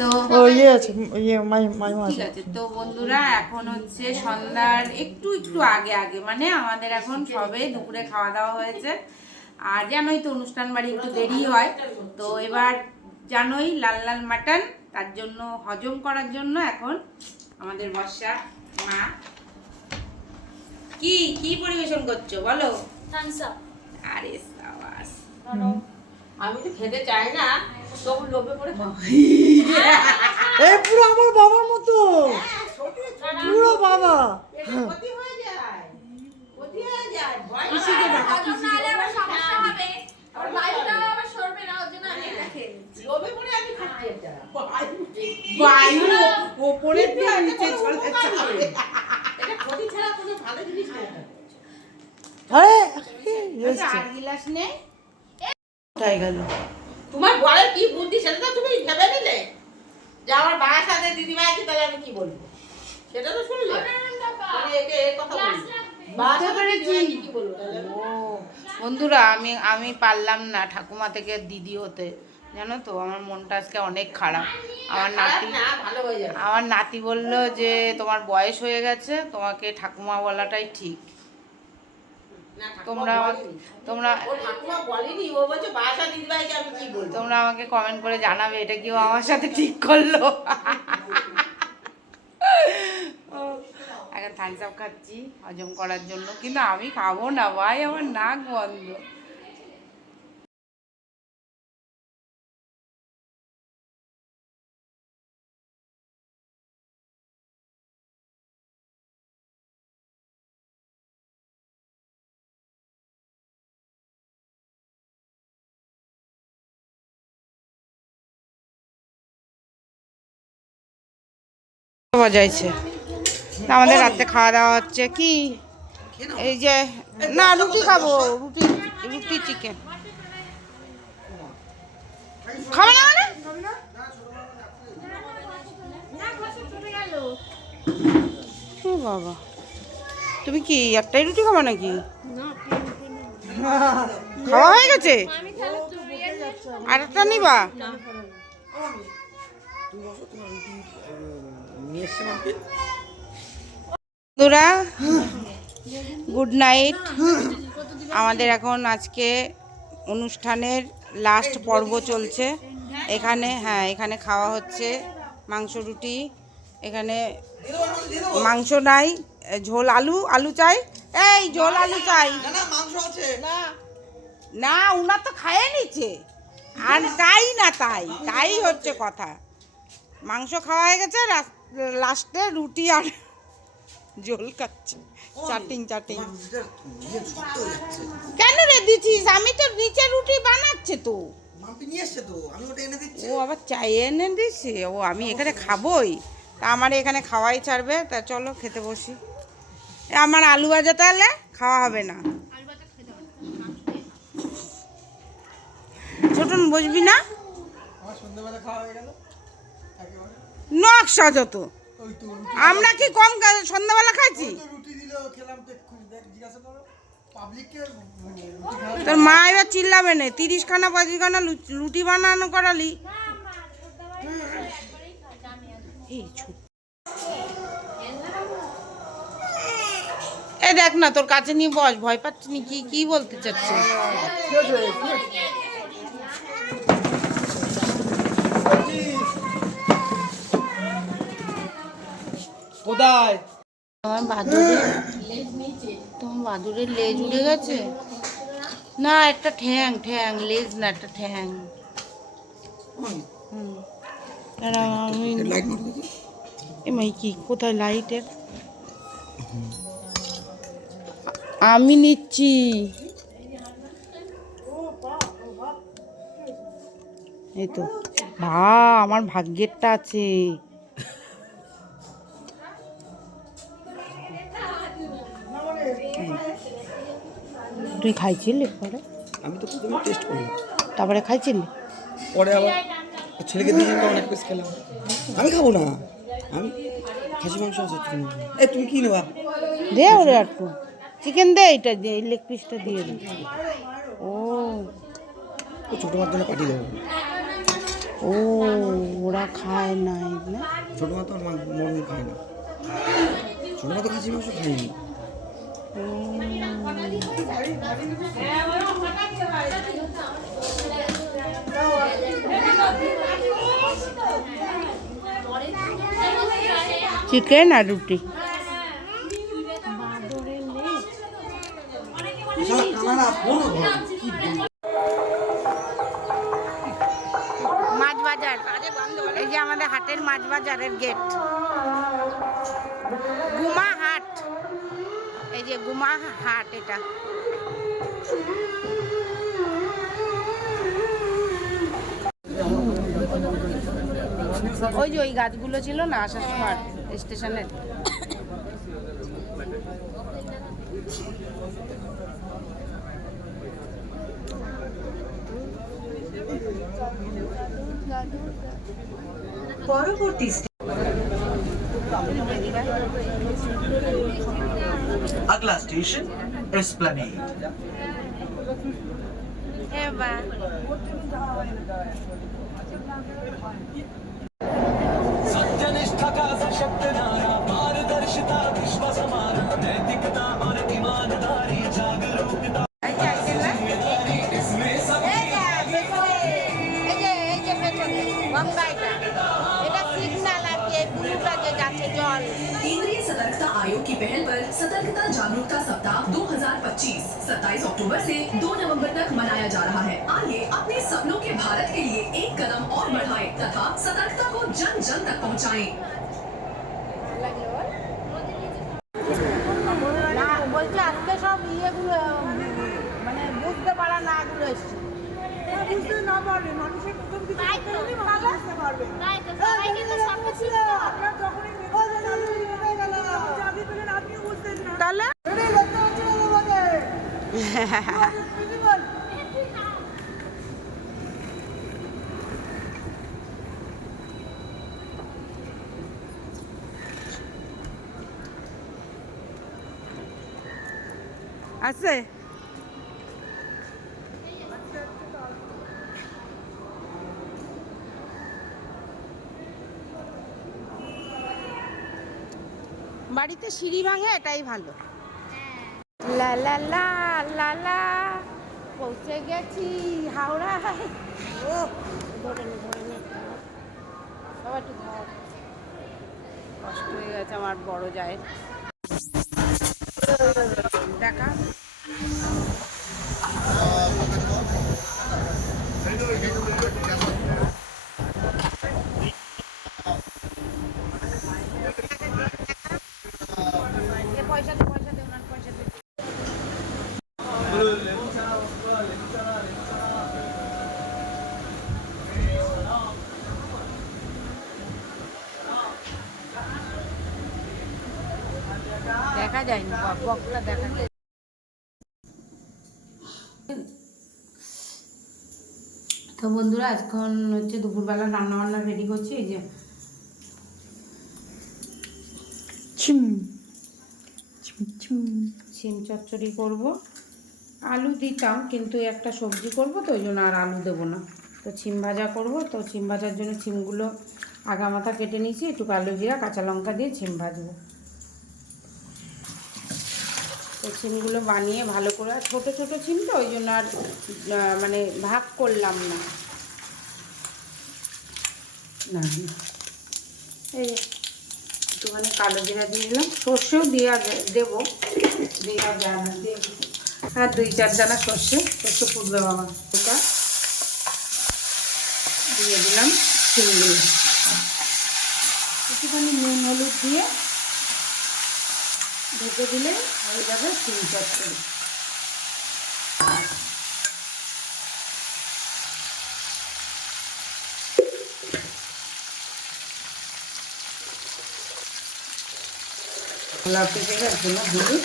তো ইয়ে আছে ইয়ে মাই মাইমা ঠিক আছে। তো বন্ধুরা এখন হচ্ছে সন্ধ্যার একটু একটু আগে আগে মানে আমাদের এখন সবে দুপুরে খাওয়া দাওয়া হয়েছে। আর জানোই তো অনুষ্ঠান বাড়ি একটু দেরি হয় তো এবার জানোই লাল লাল মাটন তার জন্য হজম করার জন্য এখন আমাদের বর্ষা মা। কি কি পরিবেশন করছ বলো? আরে সাবাস। আমি তো খেতে চাই না। এই পুরো আমার বাবার মতো। পুরো বাবা। আরে আচ্ছা, আর গিলাস নেই? তাই গেল? তোমার বরের কি বুদ্ধি সেটা তো তুমি ভেবে নিলে। যে আমার বাবার সাথে দিদিভাই আছে তাহলে আমি কি বলব? সেটা তো শুনলে। একে কথা দিদিভাইকে বন্ধুরা আমি আমি পারলাম না ঠাকুমা থেকে দিদি হতে। জানো তো আমার মনটা আজকে অনেক খারাপ। আমার নাতি না ভালো হয়ে যাবে। আমার নাতি বলল যে তোমার বয়স হয়ে গেছে তোমাকে ঠাকুমা বলাটাই ঠিক। কি তোমরা তোমরা আমাকে কমেন্ট করে জানাবে এটা কি আমার সাথে ঠিক করল? এখন থামস আপ খাচ্ছি হজম করার জন্য। কিন্তু আমি খাব না ভাই আমার নাক বন্ধ। বাজাইছে আমাদের রাত্রে খাওয়া দাওয়া হচ্ছে কি? এই যে, না, রুটি খাব, রুটি রুটি চিকেন খাবে না মানে? বাবা। তুমি কি একটাই রুটি খাবা নাকি? খাওয়া হয়ে গেছে? আর একটা নিবা? বন্ধুরা গুড নাইট আমাদের এখন আজকে অনুষ্ঠানের লাস্ট পর্ব চলছে। এখানে হ্যাঁ এখানে খাওয়া হচ্ছে মাংস রুটি। এখানে মাংস নাই ঝোল আলু আলু চাই। এই ঝোল আলু চাই। না উনার তো খায় নিচ্ছে। আর তাই না তাই তাই হচ্ছে কথা। মাংস খাওয়া হয়ে গেছে লাস্টে রুটি আর জল খাচ্ছে। চাটিং চাটিং। কেন রে দিচ্ছিস আমি তো নিচে রুটি বানাচ্ছে তো। ও আবার চাই এনে দিছে? ও আমি এখানে খাবোই। তা আমার এখানে খাওয়াই ছাড়বে। তা চলো খেতে বসি। আমার আলু ভাজা তাহলে খাওয়া হবে না। ছোটন বসবি না? সন্ধ্যাবেলা খাওয়া হয়ে গেল। নকশা যত আমরা কি কম সন্ধ্যাবেলা খাইছি? তোর মা এবার চিল্লাবে না তিরিশ খানা পঁয়ত্রিশ খানা লু- রুটি বানানো করালি। এই এ দেখ না তোর কাছে নিয়ে বস ভয় পাচ্ছি নি কি কি বলতে চাচ্ছে? কোথায়? তোমার বাদুরের তোমার বাদুরের লেজ উড়ে গেছে? না একটা ঠ্যাং ঠ্যাং লেজ না একটা ঠ্যাং। আমি কি? কোথায় লাইটের আমি নিচ্ছি। এই তো। ভা আমার ভাগ্যেরটা আছে। তুই খাইছিলি পরে? আমি তো প্রথমে টেস্ট করলাম তারপরে খাইছিলি? পরে আবার ছেলেকে দিয়ে তখন এক পিস খেলাম। আমি খাব না। আমি খাসি মাংস আছে এই তুমি কি নেবা? দে ওরে একটু চিকেন দে এটা দিয়ে লেগ পিসটা দিয়ে দে। ও। ছোটো মার জন্য পাঠিয়ে দেবো। ও ওরা খায় না ছোট মা তো খায় না। ছোট মা তো খাসি মাংস খায়নি। চিকেন আর রুটি। মাছ বাজার এই যে আমাদের হাটের মাছ বাজারের গেট। গুমা। যে গুমা হাট এটা। ওই যে ওই গাছগুলো ছিল না আসার সময় স্টেশনের পরবর্তী अगला स्टेशन एस्प्लेनेड Eva. जागरूकता सप्ताह 2025 27 अक्टूबर से 2 नवंबर तक मनाया जा रहा है आइए अपने सपनों के भारत के लिए एक कदम और बढ़ाएं तथा सतर्कता को जन जन तक पहुंचाएं। না, বলছে আজকে সব ইয়েগুলো, মানে বুঝতে পারা না গুলো এসছে। তাহলে আছে। বাড়িতে সিঁড়ি ভাঙে এটাই ভালো। লা লা লা। লা লা পৌঁছে গেছি হাওড়ায় ও ধরে নে ধরে একটু ধর কষ্ট হয়ে গেছে আমার বড় যায় দেখা বকটা দেখা যায় তো বন্ধুরা এখন হচ্ছে দুপুরবেলা রান্না বান্না রেডি করছি এই যে। চিম চিম চিম সিম চচ্চড়ি করব। আলু দিতাম কিন্তু একটা সবজি করব তো ওই জন্য আর আলু দেবো না। তো ছিম ভাজা করব তো ছিম ভাজার জন্য ছিমগুলো আগা মাথা কেটে নিয়েছি একটু আলু জিরা কাঁচা লঙ্কা দিয়ে ছিম ভাজবো। তো ছিমগুলো বানিয়ে ভালো করে, আর ছোটো ছোটো ছিম তো, ওই জন্য আর মানে ভাগ করলাম না। না। এই একটুখানি কালো জিরা দিয়ে দিলাম। সর্ষেও যায়- দেবো। দেওয়া যায় না আর দুই চার দানা সর্ষে সর্ষে ফুটবে বাবা ওটা দিয়ে দিলাম চিংড়ি একটুখানি নুন, হলুদ দিয়ে ঢেকে দিলে হয়ে যাবে চিনি চচ্চড়ি। গোলাপ পেঁপে গেছে না হলুদ।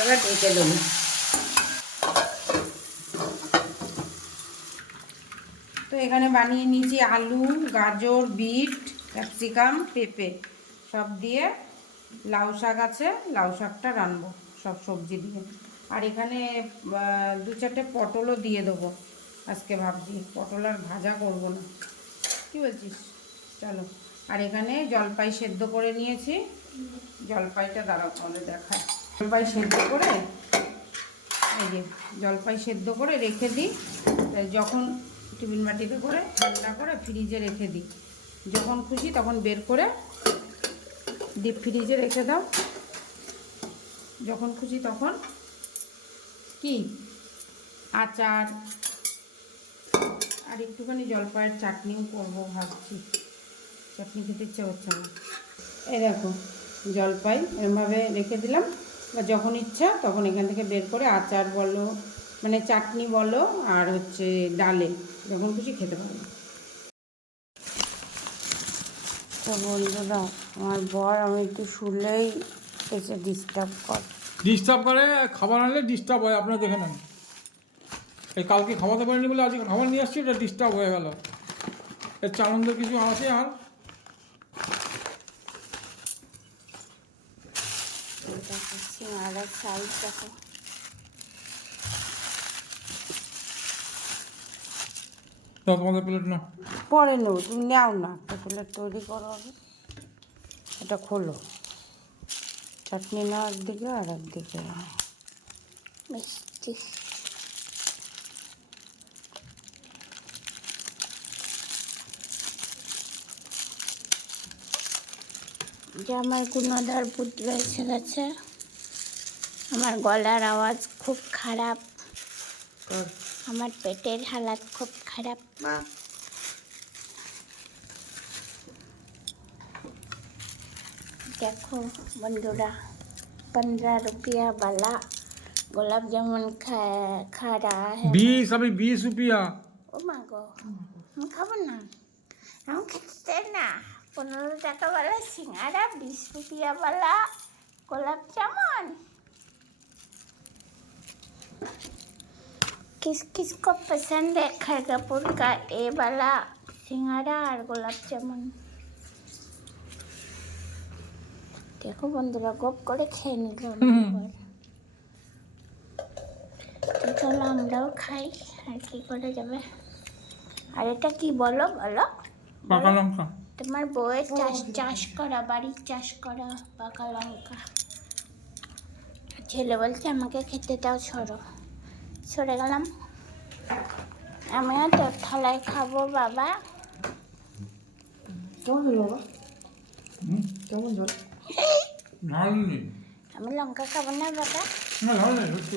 এবার ঢেকে দেবো। তো এখানে বানিয়ে নিয়েছি আলু, গাজর, বিট, ক্যাপসিকাম, পেঁপে। সব দিয়ে লাউ শাক আছে, লাউ শাকটা রানবো সব সবজি দিয়ে। আর এখানে দু চারটে পটলও দিয়ে দেবো। আজকে ভাবছি, পটল আর ভাজা করব না। কি বলছিস? চলো। আর এখানে জলপাই সেদ্ধ করে নিয়েছি। জলপাইটা দাঁড়াও, তাহলে দেখায় জলপাই সেদ্ধ করে, এই যে জলপাই সেদ্ধ করে রেখে দিই। যখন টিফিন বাটিতে করে, ঠান্ডা করে ফ্রিজে রেখে দিই। যখন খুশি তখন বের করে ডিপ ফ্রিজে রেখে দাও। যখন খুশি তখন কি? আচার আর একটুখানি জলপাইয়ের চাটনিও করব ভাবছি। চাটনি খেতে ইচ্ছে হচ্ছে না। এই দেখো, জলপাই এরমভাবে রেখে দিলাম। বা যখন ইচ্ছা তখন এখান থেকে বের করে আচার বলো মানে চাটনি বলো আর হচ্ছে ডালে। যখন খুশি খেতে পারব তো বন্ধুরা আমার বর আমি একটু শুলেই এসে ডিস্টার্ব কর। ডিস্টার্ব করে? খাবার আনলে ডিস্টার্ব হয় আপনারা দেখে নেন। এই কালকে খাওয়াতে পারেনি বলে আজকে খাবার নিয়ে আসছি এটা ডিস্টার্ব হয়ে গেল। এর চানন্দ কিছু আছে আর? দেখো সিঙ্গারার সাইজ দেখো। তোমাদের প্লেট না পরে নেব তুমি নাও না একটা প্লেট তৈরি করো আগে এটা খোলো। চাটনি না একদিকে আর একদিকে। মিষ্টি। যে আমার গুণধর পুত্র এসে গেছে। আমার গলার আওয়াজ খুব খারাপ। আমার পেটের হালাত খুব খারাপ। देखो बंधुरा पंद्रह रुपया वाला गुलाब जामुन खा खा रहा है বিশ আমি বিশ রুপিয়া ও মা গো আমি খাবো না আমি খেতে না পনেরো টাকা वाला सिंगारा बीस रुपया वाला गुलाब जामुन किस किस को पसंद है खड़गपुर का ए वाला सिंगारा और गुलाब जामुन দেখো বন্ধুরা গপ করে খেয়ে নিল চলো আমরাও খাই আর কি করে যাবে? আর এটা কি বলো বলো? পাকা লঙ্কা। তোমার বউয়ের চাষ চাষ করা বাড়ির চাষ করা পাকা লঙ্কা। ছেলে বলছে আমাকে খেতে দাও সরো। সরে গেলাম। আমিও তোর থালায় খাব বাবা। ঝাল নেই আমি লঙ্কা খাব না বাবা? না ভালো নেই সত্যি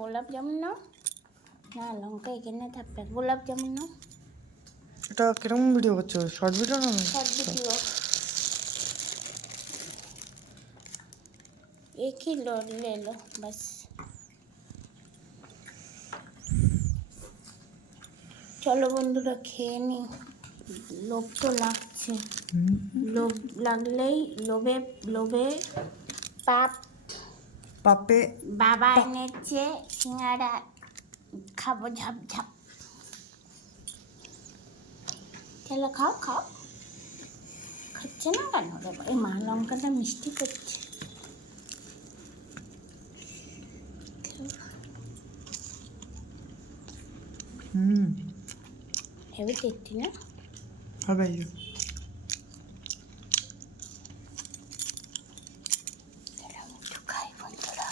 গোলাপ জামুন নাও। না লঙ্কা এখানে থাকবে। গোলাপ জামুন নাও। এটা কীরকম ভিডিও করছ? শর্ট ভিডিও না? শর্ট ভিডিও एक ही लो ले लो बस চলো বন্ধুরা খেয়ে নি লোভ তো লাগছে লোভ লাগলেই লোভে লোভে পাপ পাপে বাবা এনেছে সিঙ্গারা খাবো ঝাপ ঝাপ চলো খাও খাও খাচ্ছে না কেন রে বা- এই মা লঙ্কাটা মিষ্টি করছে হুম হেবি টেস্টি না হবে চলো আমি একটু খাই বন্ধুরা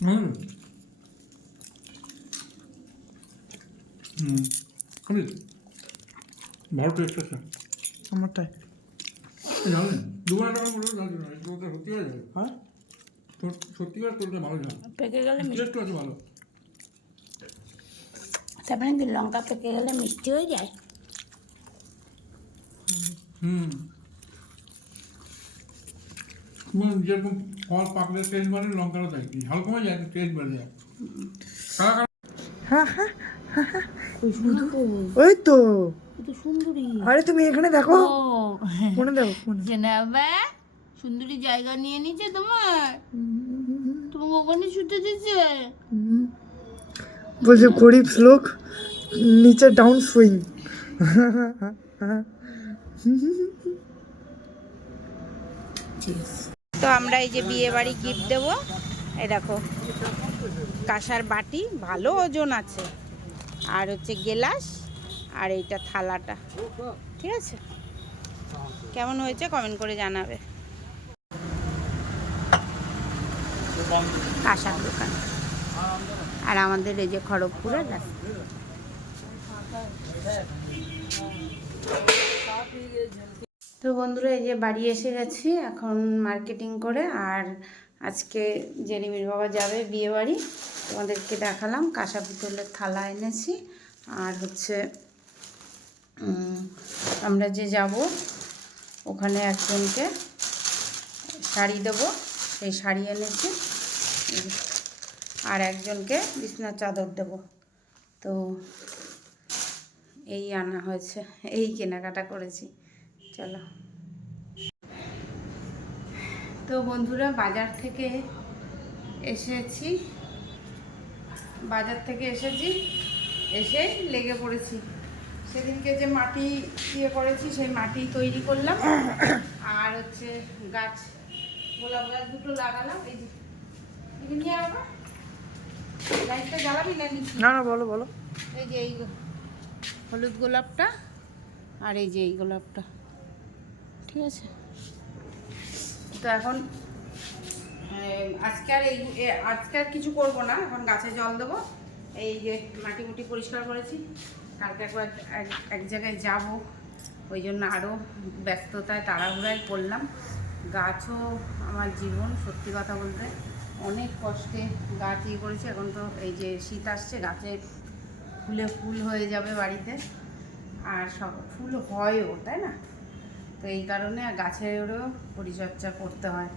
হুম হুম খাবি ভালো টেস্ট আছে আমারটাই ঝাল নেই দুবার টাকা বলে ঝাল দিল না তোরটা সত্যিকার ঝাল হ্যাঁ তোর সত্যিকার তোরটা ভালো ঝাল পেকে গেলে মিষ্টি টেস্ট আছে ভালো। তারপরে কি লঙ্কা পেকে গেলে মিষ্টি হয়ে যায়? হুম। মানে যেরকম ফল পাকলে টেস্ট বাড়ে লঙ্কারও তাই ঝাল কমে যায় টেস্ট বেড়ে যায়। ওই তো। সুন্দরী। আরে তুমি এখানে দেখো। ফোনে দেখো ফোনে সুন্দরী জায়গা নিয়ে নিচ্ছে তোমার? তোমাকে ওখানে শুতে দিচ্ছে বলছে গরিব লোক নিচে ডাউন সুইং তো আমরা এই যে বিয়ে বাড়ি গিফট দেবো। এই দেখো কাঁসার বাটি ভালো ওজন আছে। আর হচ্ছে গেলাস আর এইটা থালাটা। ঠিক আছে? কেমন হয়েছে কমেন্ট করে জানাবে। কাঁসার দোকান। আর আমাদের এই যে খড়গপুরের তো বন্ধুরা, এই যে বাড়ি এসে গেছি এখন মার্কেটিং করে। আর আজকে জেরিমির বাবা যাবে বিয়ে বাড়ি তোমাদেরকে দেখালাম, কাঁসা পিতলের থালা এনেছি। আর হচ্ছে আমরা যে যাব, ওখানে একজনকে শাড়ি দেবো। সেই শাড়ি এনেছি। আর একজনকে বিছনার চাদর দেবো। তো এই আনা হয়েছে, এই কেনাকাটা করেছি। চলো। তো বন্ধুরা, বাজার থেকে এসেছি। বাজার থেকে এসেছি, এসে লেগে পড়েছি। সেদিনকে যে মাটি ইয়ে করেছি, সেই মাটি তৈরি করলাম। আর হচ্ছে গাছ, গোলাপ গাছ দুটো লাগালাম, এই না না বলো বলো। এই যে এই হলুদ গোলাপটা আর এই যে এই গোলাপটা। ঠিক আছে? তো এখন আজকে আর এই আজকে আর কিছু করব না। এখন গাছে জল দেবো। এই যে মাটি মুটি পরিষ্কার করেছি। কালকে একবার এক- এক জায়গায় যাব। ওই জন্য আরও ব্যস্ততায় তাড়াহুড়ায় করলাম গাছও আমার জীবন সত্যি কথা বলতে। অনেক কষ্টে গাছ ইয়ে করেছি। এখন তো এই যে শীত আসছে গাছে ফুলে ফুল হয়ে যাবে বাড়িতে। আর সব ফুল হয়ও তাই না? তো এই কারণে গাছেরও পরিচর্যা করতে হয়।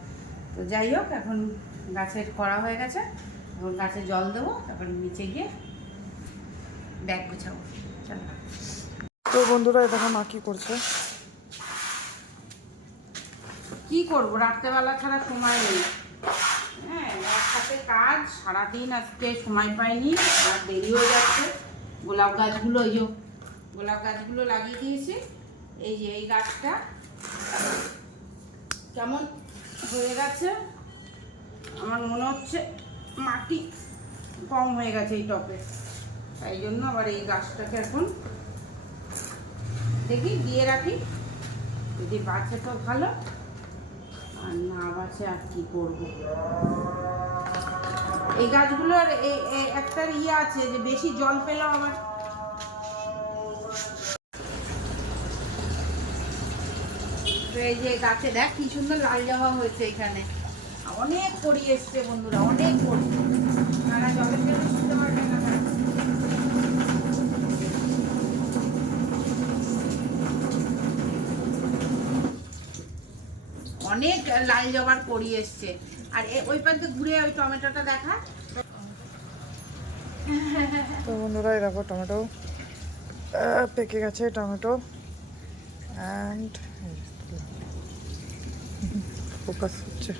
তো যাই হোক এখন গাছের করা হয়ে গেছে। এখন গাছে জল দেবো তারপর নিচে গিয়ে ব্যাগ গোছাবো। চলো। তো বন্ধুরা দেখো মা কি করছে। কি করব? রাত্রেবেলা ছাড়া সময় নেই। একসাথে কাজ, সারাদিন আজকে সময় পাইনি আর দেরি হয়ে যাচ্ছে। গোলাপ গাছগুলো ওই গোলাপ গাছগুলো লাগিয়ে দিয়েছি। এই যে এই গাছটা কেমন হয়ে গেছে? আমার মনে হচ্ছে মাটি কম হয়ে গেছে এই টপে। তাই জন্য আবার এই গাছটাকে এখন দেখি, দিয়ে রাখি। যদি বাঁচে তো ভালো, আর না বাঁচে আর কি করব? এই গাছগুলোর একটা ইয়ে আছে যে বেশি জল পেলেও আবার তো এই যে গাছে দেখ কি সুন্দর লাল জবা হয়েছে এখানে। অনেক কড়ি এসছে বন্ধুরা অনেক কড়ি তারা জলের জন্য শুনতে পারবে না। অনেক লাল জবার কড়ি এসছে। আর ওই প্রান্তে ঘুরে ওই টমেটোটা দেখা। তো বন্ধুরা এই দেখো টমেটো। পেকে গেছে টমেটো। অ্যান্ড ফোকাস হচ্ছে।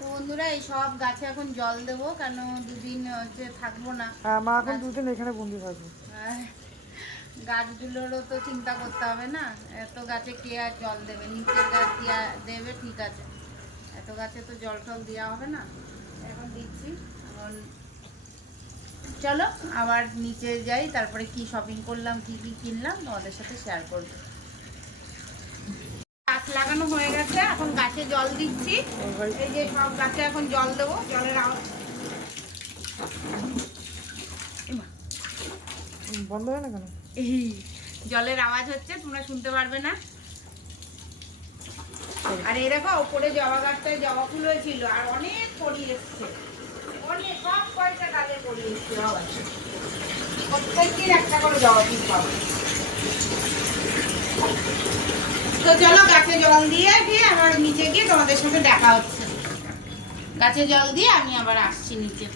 বন্ধুরা এই সব গাছে এখন জল দেবো কেন দুদিন হচ্ছে থাকব না। হ্যাঁ মা এখন দুদিন এখানে বন্দি থাকবে। গাছগুলোরও তো চিন্তা করতে হবে না। এত গাছে কে আর জল দেবে? নিচের গাছ দিয়া দেবে, ঠিক আছে। এত গাছে তো জল টল দেওয়া হবে না। এখন দিচ্ছি। এখন চলো, আবার নিচে যাই, তারপরে কি শপিং করলাম, কি কি কিনলাম, তোমাদের সাথে শেয়ার করব। গাছ লাগানো হয়ে গেছে, এখন গাছে জল দিচ্ছি। এই যে সব গাছে এখন জল দেবো, জলের আওয়াজ। বন্ধ হয় না কেন? জলের আওয়াজ হচ্ছে, তোমরা শুনতে পারবে না। আর এই দেখো, ওপরে জবা গাছটায় জবা ফুল হয়েছিল, আর অনেক পড়ি এসছে। অনেক, সব একটা করে জবা ফুল তো চলো, গাছে জল দিয়ে আবার নিচে গিয়ে তোমাদের সাথে দেখা হচ্ছে। গাছে জল দিয়ে আমি আবার আসছি নিচে।